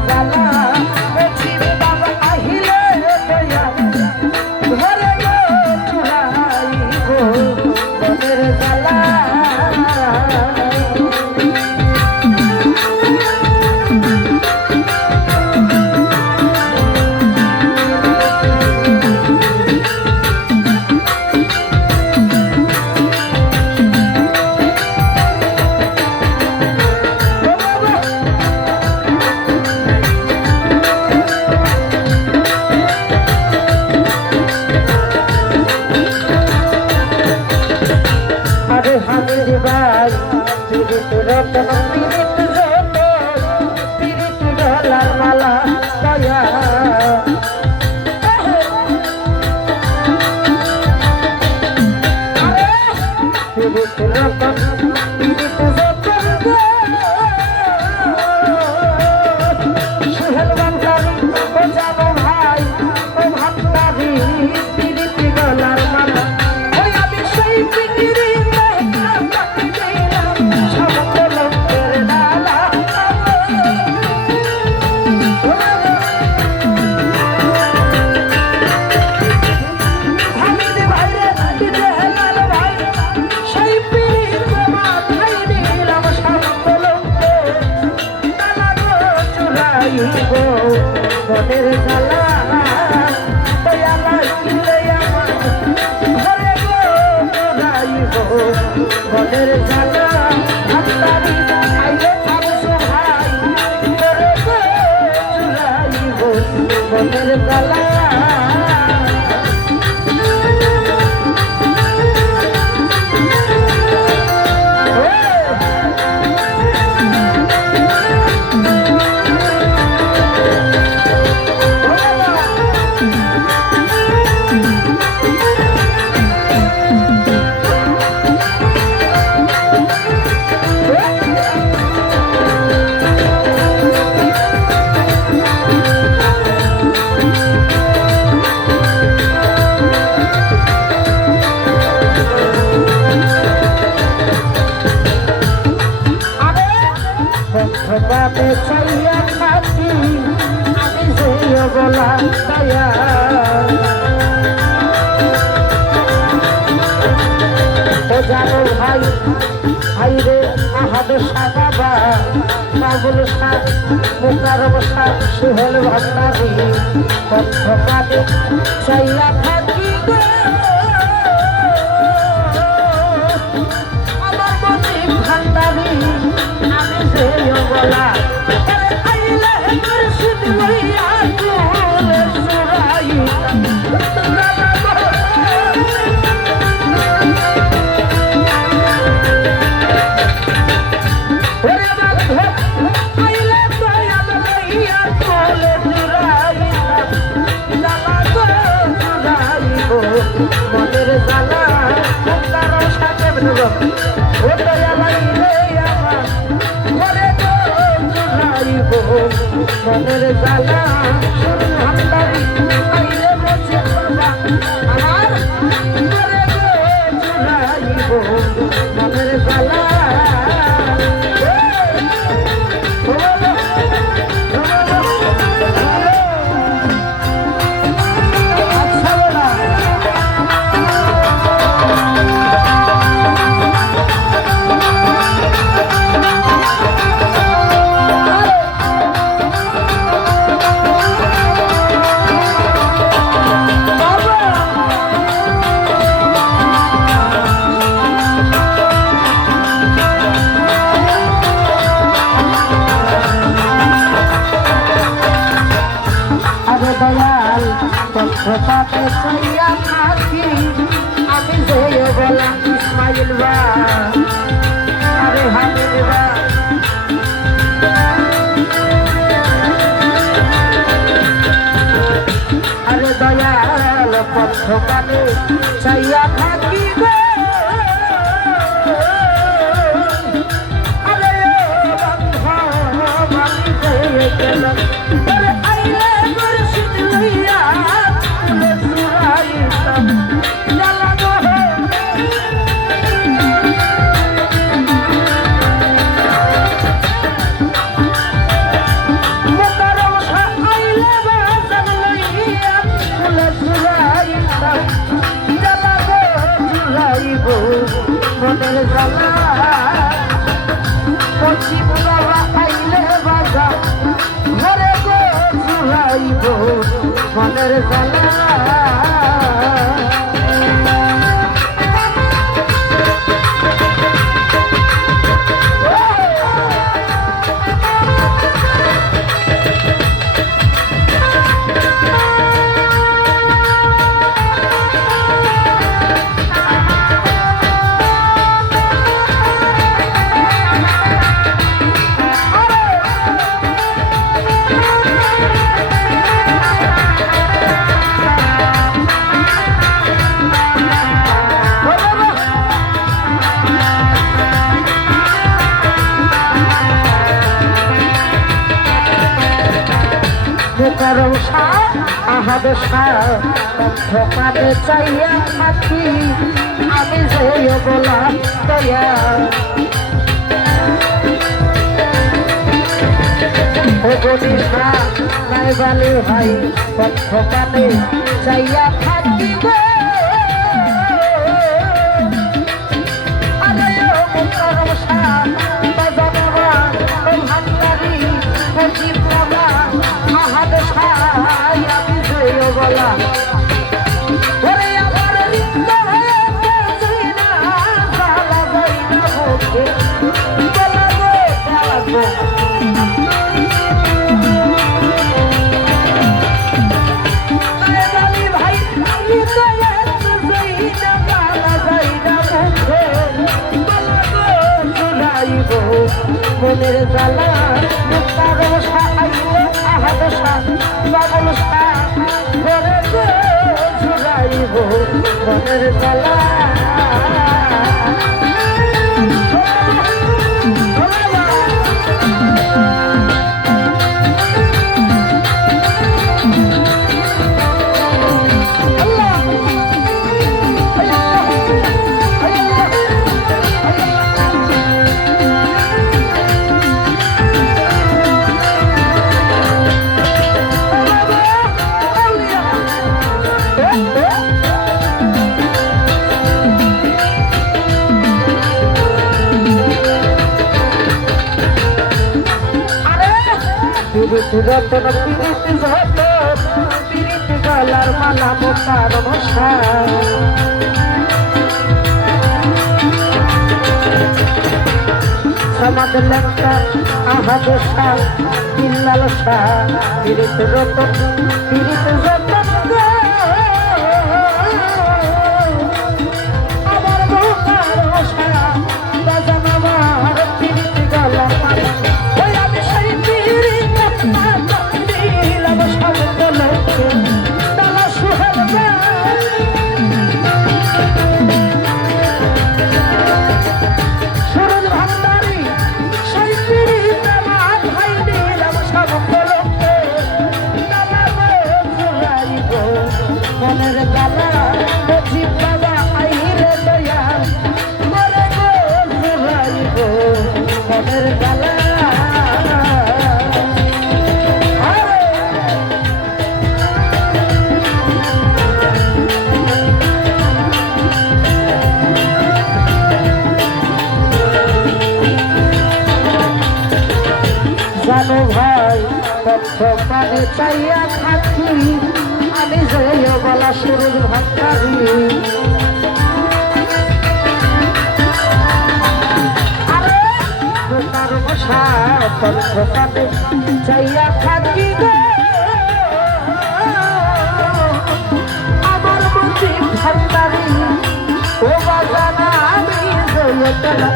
জ্বালা পশ্চিম বাবা আহিলে দয়া ঘরে গো চুলাই গো মনের জ্বালা মনের জ্বালা দয়া লাগিলে আমার ঘরে গো চুলাইব মনের জ্বালা আত্মারি আইলে আমসো ভাই ঘরে গো চুলাইব মনের জ্বালা বাবে চাইয়া থাকি আমি যে বলা দয়া ও জানো ভাই ভাই রে আহাদ সাবাবা বাবুল শাহ মুকারম শাহ সুহেল ভান্ডারি বাবে চাইয়া থাকি গো আমার মনে ভান্ডারি আমি যে বলা আইলে মুর্শিদ লইয়া তোরে সুরাই আইলে দয়াল লইয়া তোরে সুরাই জ্বালা গো সুরাই গো মনের জ্বালা কারো সাথে ও দয়াল আইলে আমার ঘরে গো চুলাইব মনের জ্বালা ভান্ডারি আইলে বসে বাবা আমার ঘরে গো চুলাইব মনের জ্বালা দয়াল পক্ষপাতে চাইয়া থাকি আমি যে বলা ইসমাইল বা আরে হামিদ বা আরে দয়াল পক্ষপাতে চাইয়া থাকি গো আরে বান্ধব মনের জ্বালা কারণ আহাদ পাবে চাইয়া থাকি আমি যে গোলাপ দয়া নিশা নাই বালি ভাই পথ পাবে চাইয়া থাকি গো আরে ও কারণ বাজাবা ভান্ডারি পঁচিশ আহাদ আমি যে গোলা ওরে আমার মনের জ্বালা আহাদ বাবুল ঘরে ঝুরাইব মনের জ্বালা রতন পিরিতি যতন পিরিতি গলার মালা মোটার মশা সমাজ লেখা আহাদ শাহ বিল্লাল শাহ পিরিতি রতন পিরিতি যতন আমার মোটার মশা বাজান আমার পিরিতি গলার মালা ওই আমি সেই পিরিতি মনের জ্বালা বুঝি বাবা আইরে দয়া মরে গো জুড়াইব মনের জ্বালা জানো ভাই তথ্য পানে চাইয়া থাকি আমি যে বলা সুরজ ভান্ডারি তার বসা তথ্য পানে চাইয়া থাকি গো আমার মধ্যে ভান্ডারি ও বাজানা আমি জয়তলা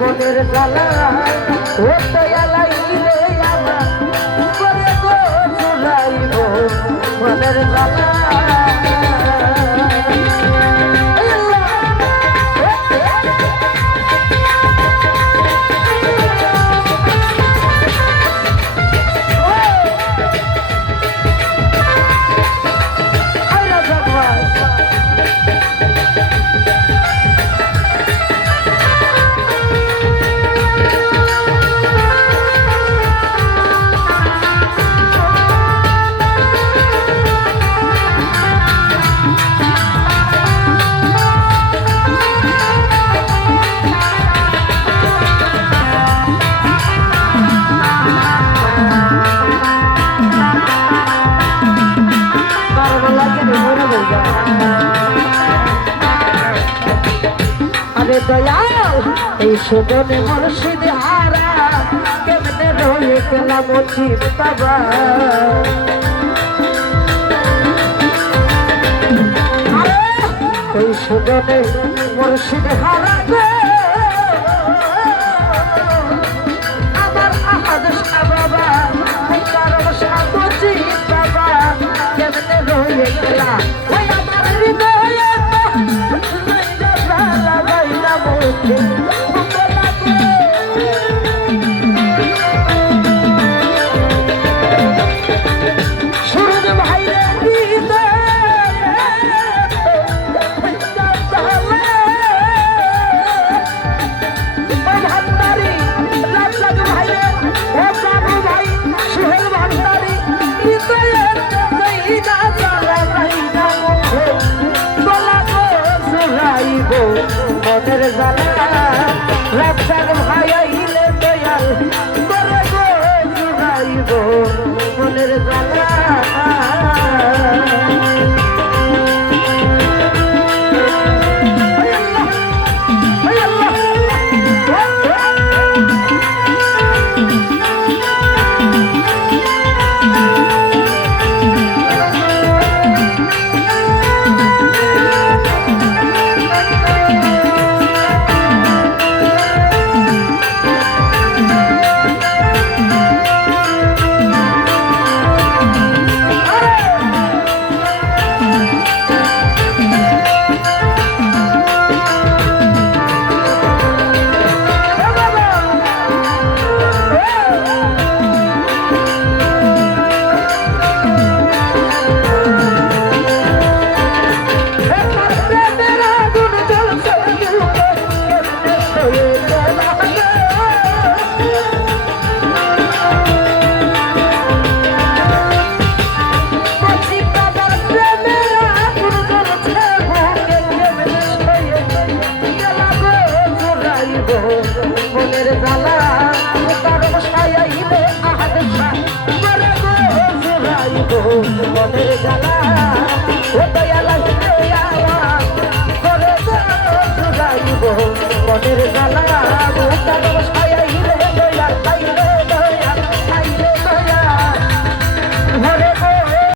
মনের জ্বালা ও দয়ালাই রে আমার করে গো জুলাইব মনের জ্বালা দয়াল এই সুদনে মুর্শিদ হারা কেমনে রয়ে গেলাম চিত বাবা এই সুদনে মুর্শিদ হারা আমার আহাদ শাহ বাবা কারণ শাহ চিত বাবা কেমনে রয়ে গেলাম ওই আমার হৃদয়ে মনের জ্বালা রাজার ভাই আইলে দয়াল করে গো জুড়াইব মনের জ্বালা মনের জ্বালা তার সায়াইলে আহাদ করে গো জুড়াইব মনের জ্বালা ও দয়াল দয়ালা করে গো জুড়াইব মনের জ্বালা